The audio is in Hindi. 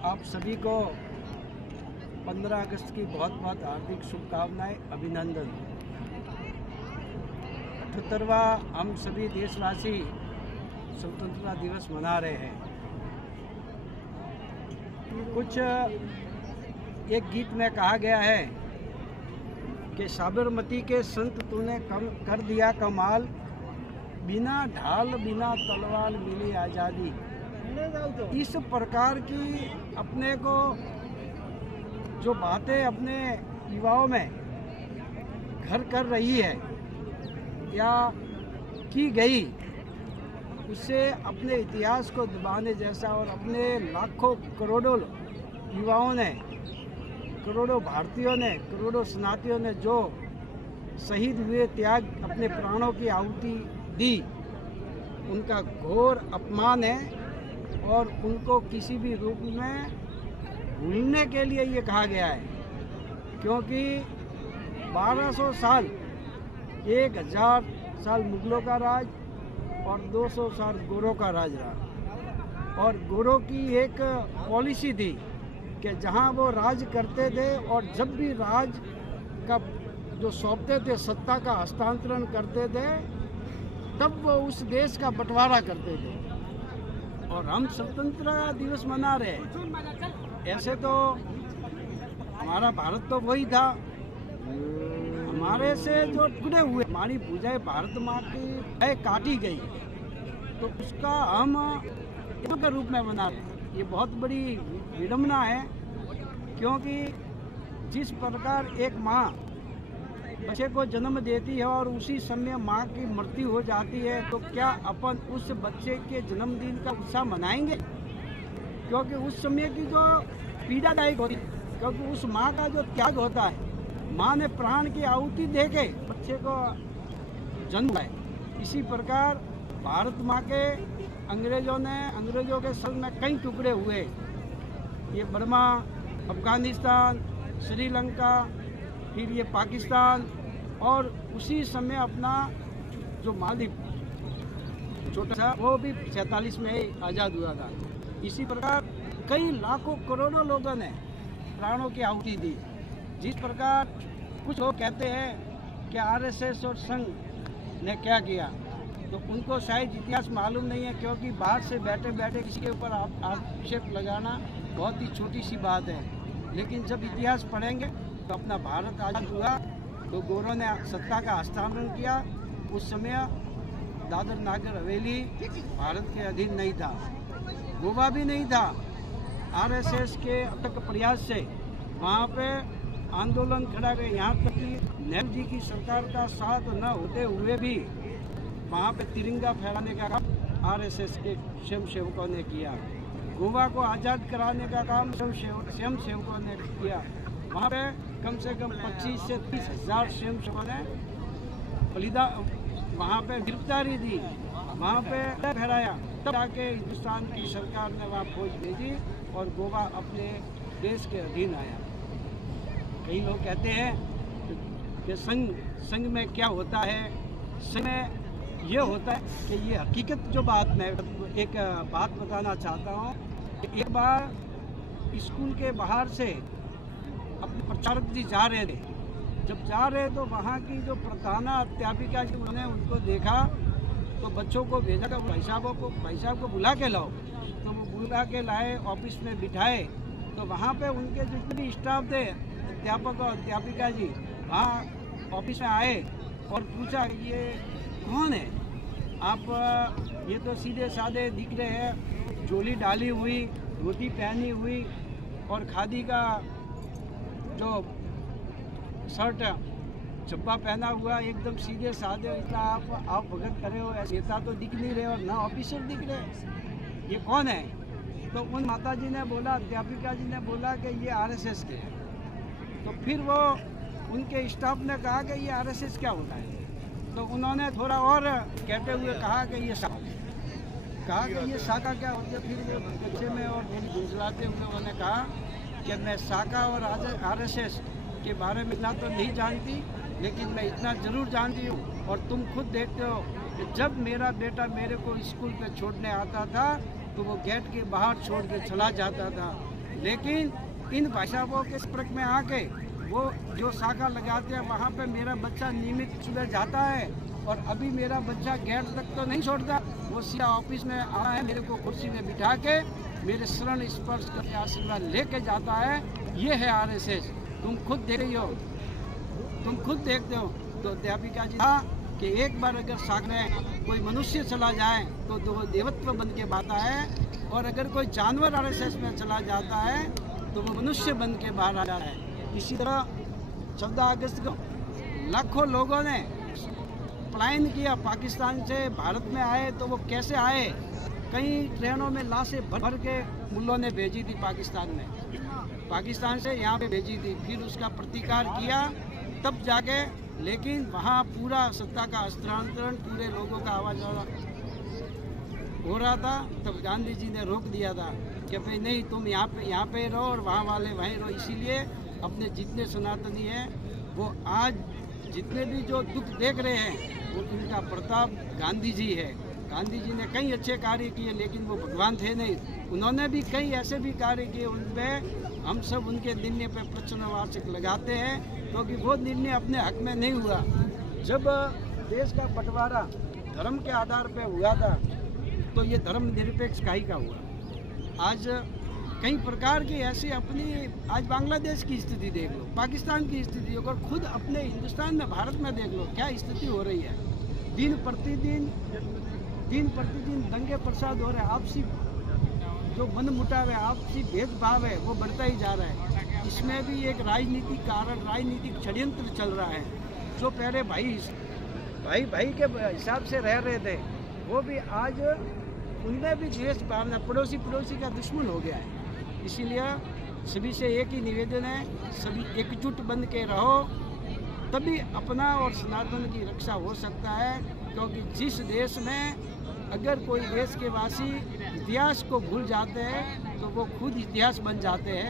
आप सभी को 15 अगस्त की बहुत बहुत हार्दिक शुभकामनाएं, अभिनंदन। 78वां हम सभी देशवासी स्वतंत्रता दिवस मना रहे हैं। कुछ एक गीत में कहा गया है कि साबरमती के संत तूने कम कर दिया कमाल, बिना ढाल बिना तलवार मिली आज़ादी। इस प्रकार की अपने को जो बातें अपने युवाओं में घर कर रही है या की गई, उससे अपने इतिहास को दबाने जैसा, और अपने लाखों करोड़ों युवाओं ने, करोड़ों भारतीयों ने, करोड़ों सनातनियों ने जो शहीद हुए, त्याग अपने प्राणों की आहुति दी, उनका घोर अपमान है। और उनको किसी भी रूप में भूलने के लिए ये कहा गया है, क्योंकि 1200 साल, 1000 साल मुगलों का राज और 200 साल गोरों का राज रहा। और गोरों की एक पॉलिसी थी कि जहां वो राज करते थे और जब भी राज का जो सौंपते थे, सत्ता का हस्तांतरण करते थे, तब वो उस देश का बंटवारा करते थे। और हम स्वतंत्रता दिवस मना रहे हैं। ऐसे तो हमारा भारत तो वही था, हमारे से जो टुकड़े हुए, हमारी भुजाएं भारत माँ की काटी गई, तो उसका हम युद्ध के रूप में मना रहे हैं। ये बहुत बड़ी विडंबना है, क्योंकि जिस प्रकार एक माँ बच्चे को जन्म देती है और उसी समय माँ की मृत्यु हो जाती है, तो क्या अपन उस बच्चे के जन्मदिन का उत्साह मनाएंगे? क्योंकि उस समय की जो पीड़ादायक होती है, क्योंकि उस माँ का जो त्याग होता है, माँ ने प्राण की आहुति दे के बच्चे को जन्म है। इसी प्रकार भारत माँ के अंग्रेजों के सर में कई टुकड़े हुए। ये बर्मा, अफगानिस्तान, श्रीलंका, फिर ये पाकिस्तान, और उसी समय अपना जो मालदीव छोटा सा, वो भी 47 में ही आज़ाद हुआ था। इसी प्रकार कई लाखों करोड़ों लोगों ने प्राणों की आहुति दी। जिस प्रकार कुछ लोग कहते हैं कि आरएसएस और संघ ने क्या किया, तो उनको शायद इतिहास मालूम नहीं है, क्योंकि बाहर से बैठे बैठे किसी के ऊपर आक्षेप लगाना बहुत ही छोटी सी बात है। लेकिन जब इतिहास पढ़ेंगे तो अपना भारत आज़ाद हुआ तो गोरों ने सत्ता का हस्तांतरण किया। उस समय दादर नागर हवेली भारत के अधीन नहीं था, गोवा भी नहीं था। आरएसएस के अटक प्रयास से वहाँ पे आंदोलन खड़ा गए, यहाँ तक कि नेहरू जी की सरकार का साथ न होते हुए भी वहाँ पे तिरंगा फहराने का काम आरएसएस के स्वयंसेवकों ने किया। गोवा को आज़ाद कराने का काम स्वयंसेवकों ने किया। वहाँ पे कम से कम 25 से 30 हज़ार स्वयंसेवकों ने बलिदान, वहाँ पे गिरफ्तारी दी, वहाँ पे फहराया। तब जाके हिंदुस्तान की सरकार ने वहाँ फौज भेजी और गोवा अपने देश के अधीन आया। कई लोग कहते हैं कि संघ में क्या होता है। संघ में ये होता है कि ये हकीकत जो बात मैं एक बात बताना चाहता हूँ। एक बार स्कूल के बाहर से अपने प्रचारक जी जा रहे थे। जब जा रहे तो वहाँ की जो प्रधानाध्यापिका जी, उन्होंने उनको देखा तो बच्चों को भेजा था, भाई साहब को बुला के लाओ। तो वो बुला के लाए, ऑफिस में बिठाए। तो वहाँ पे उनके जितने भी स्टाफ थे, अध्यापक और अध्यापिका जी, वहाँ ऑफिस में आए और पूछा, ये कौन है आप? ये तो सीधे साधे दिख रहे हैं, चोली डाली हुई, धोती पहनी हुई और खादी का जो शर्ट चप्पा पहना हुआ, एकदम सीधे साधे। इतना आप भगत करे हो, नेता तो दिख नहीं रहे और ना ऑफिसर दिख रहे, ये कौन है? तो उन माता जी ने बोला, अध्यापिका जी ने बोला कि ये आरएसएस के हैं। तो फिर वो उनके स्टाफ ने कहा कि ये आरएसएस क्या होता है? तो उन्होंने थोड़ा और कहते हुए कहा कि ये शाखा क्या होती है? फिर वो बच्चे में और गुंजलाते हुए उन्होंने कहा कि मैं शाखा और आरएसएस के बारे में इतना तो नहीं जानती, लेकिन मैं इतना ज़रूर जानती हूँ। और तुम खुद देखते हो कि जब मेरा बेटा मेरे को स्कूल पे छोड़ने आता था तो वो गेट के बाहर छोड़ के चला जाता था, लेकिन इन भाषाओं के संपर्क में आके वो जो शाखा लगाते हैं वहाँ पे मेरा बच्चा नियमित सुधर जाता है। और अभी मेरा बच्चा गेट तक तो नहीं छोड़ता, वो सीधा ऑफिस में आया है, मेरे को कुर्सी में बिठा के मेरे शरण स्पर्श करके आशीर्वाद लेके जाता है। ये है आरएसएस। तुम खुद देख रही हो, तुम खुद देखते हो। तो अध्यापिका जी कहा कि एक बार अगर शाखा में कोई मनुष्य चला जाए तो वो देवत्व बन के आता है, और अगर कोई जानवर आरएसएस में चला जाता है तो वो मनुष्य बन के बाहर आ जाता है। इसी तरह 14 अगस्त को लाखों लोगों ने पलायन किया, पाकिस्तान से भारत में आए। तो वो कैसे आए? कई ट्रेनों में लाशें भर के मुल्लों ने भेजी थी पाकिस्तान से यहाँ पे भेजी थी, फिर उसका प्रतिकार किया तब जाके। लेकिन वहाँ पूरा सत्ता का हस्तांतरण पूरे लोगों का आवाज हो रहा था, तब गांधी जी ने रोक दिया था कि भाई नहीं, तुम यहाँ पे रहो और वहाँ वाले वहीं रहो। इसीलिए अपने जितने सनातनी हैं वो आज जितने भी जो दुख देख रहे हैं वो इनका प्रताप गांधी जी है। गांधी जी ने कई अच्छे कार्य किए, लेकिन वो भगवान थे नहीं। उन्होंने भी कई ऐसे भी कार्य किए, उन पर हम सब उनके निर्णय पर प्रश्नवाचक लगाते हैं, क्योंकि वो निर्णय अपने हक में नहीं हुआ। जब देश का बंटवारा धर्म के आधार पर हुआ था तो ये धर्म निरपेक्ष काहे का हुआ। आज कई प्रकार की ऐसी अपनी, आज बांग्लादेश की स्थिति देख लो, पाकिस्तान की स्थिति, और खुद अपने हिंदुस्तान में भारत में देख लो क्या स्थिति हो रही है। दिन प्रतिदिन दंगे प्रसाद हो रहे हैं, आपसी जो मन मुटाव है, आपसी भेदभाव है, वो बढ़ता ही जा रहा है। इसमें भी एक राजनीतिक कारण, राजनीतिक षड्यंत्र चल रहा है। जो पहले भाई के हिसाब से रह रहे थे, वो भी आज उनमें भी द्वेष भावना, पड़ोसी का दुश्मन हो गया है। इसीलिए सभी से एक ही निवेदन है, सभी एकजुट बन के रहो, तभी अपना और सनातन की रक्षा हो सकता है। क्योंकि जिस देश में अगर कोई देश के वासी इतिहास को भूल जाते हैं तो वो खुद इतिहास बन जाते हैं।